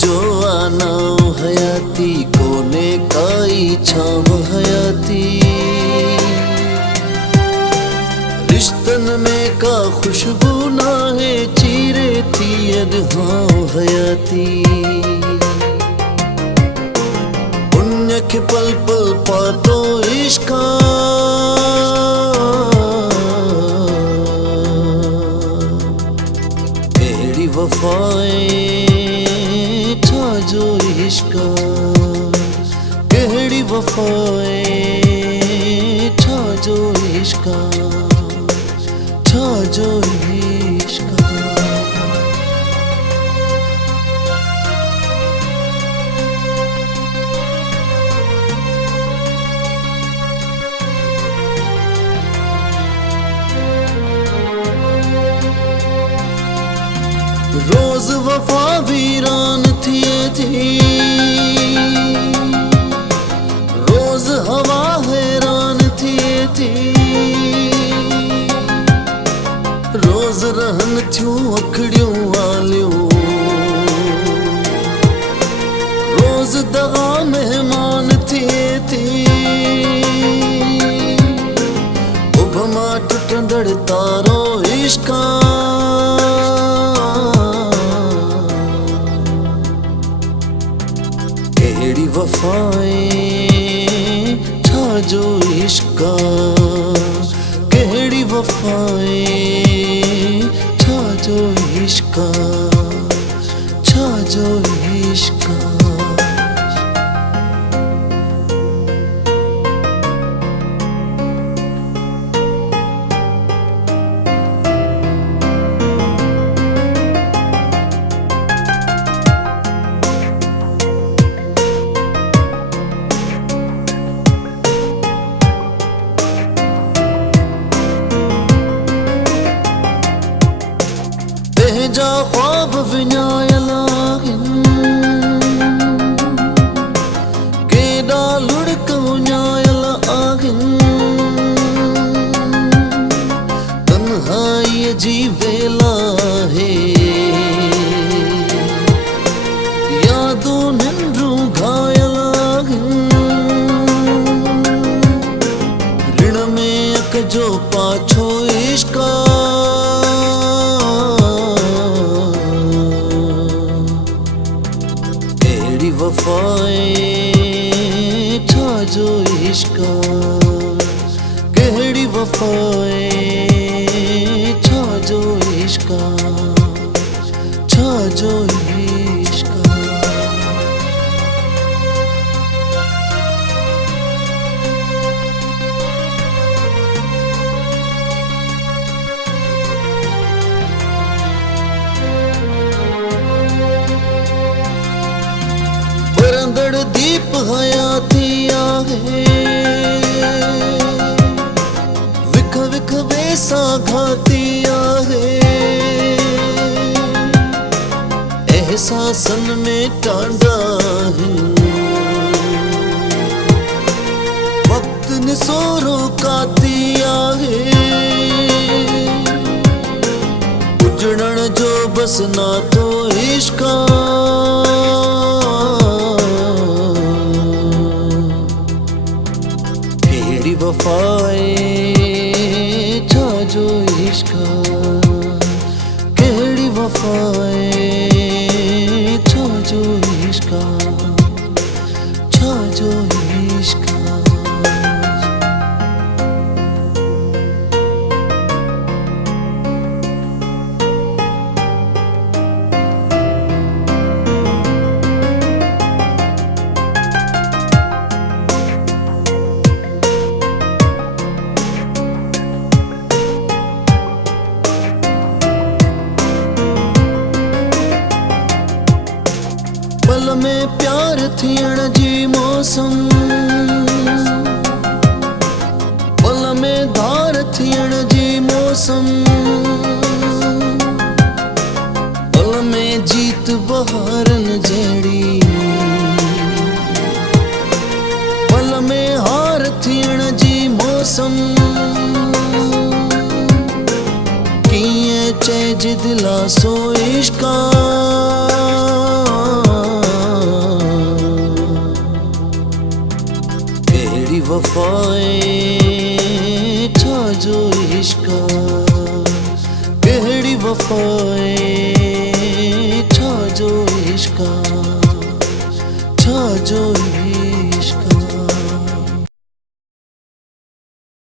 जो आना हयाती कोने काई छाव हयाती रिश्तन में का खुशबू ना है चीरे थी अदहाव हयाती पुण्य के पल पल पातो इश्का तेरी वफाएं था जो इश्का केड़ी वफाएं था जो इश्का था जो इश्का रोज वफा वीरान थी रोज हवा हैरान थी रोज रहन थियूं अखड़ियों वालियों रोज दगा मेहमान थी उभमा टुटंदड़ तारो इश्का केड़ी वफाएं था जो इश्का केड़ी वफाएं था जो इश्का था जो इश्का जा ख्वाब विञायला केॾा लुड़क विञायल आहिनि तन्हाईअ जी वेला है यादूं निंड्रूं घायल आहिनि ऋण में अक जो पाछो इश्का वफाएं था जो इश्का केड़ी वफाएं था जो इश्का था जो इश्का बरंदड़ दीप हयाती आहे विख विख वेसा घाती आहे एहसासन में टांडा वक्त निसोरो काती आहे उजड़न जो बस ना तो इश्का केड़ी वफाएं था जो इश्का केड़ी वफाएं था जो इश्का था जो इश्का पल में प्यार थियण जी मौसम पल में धार थियण जी मौसम पल में जीत बहारन जड़ी पल में हार थियण जी मौसम किए चइज दिलासो इश्का वफाए छा जो इश्क केड़ी वफा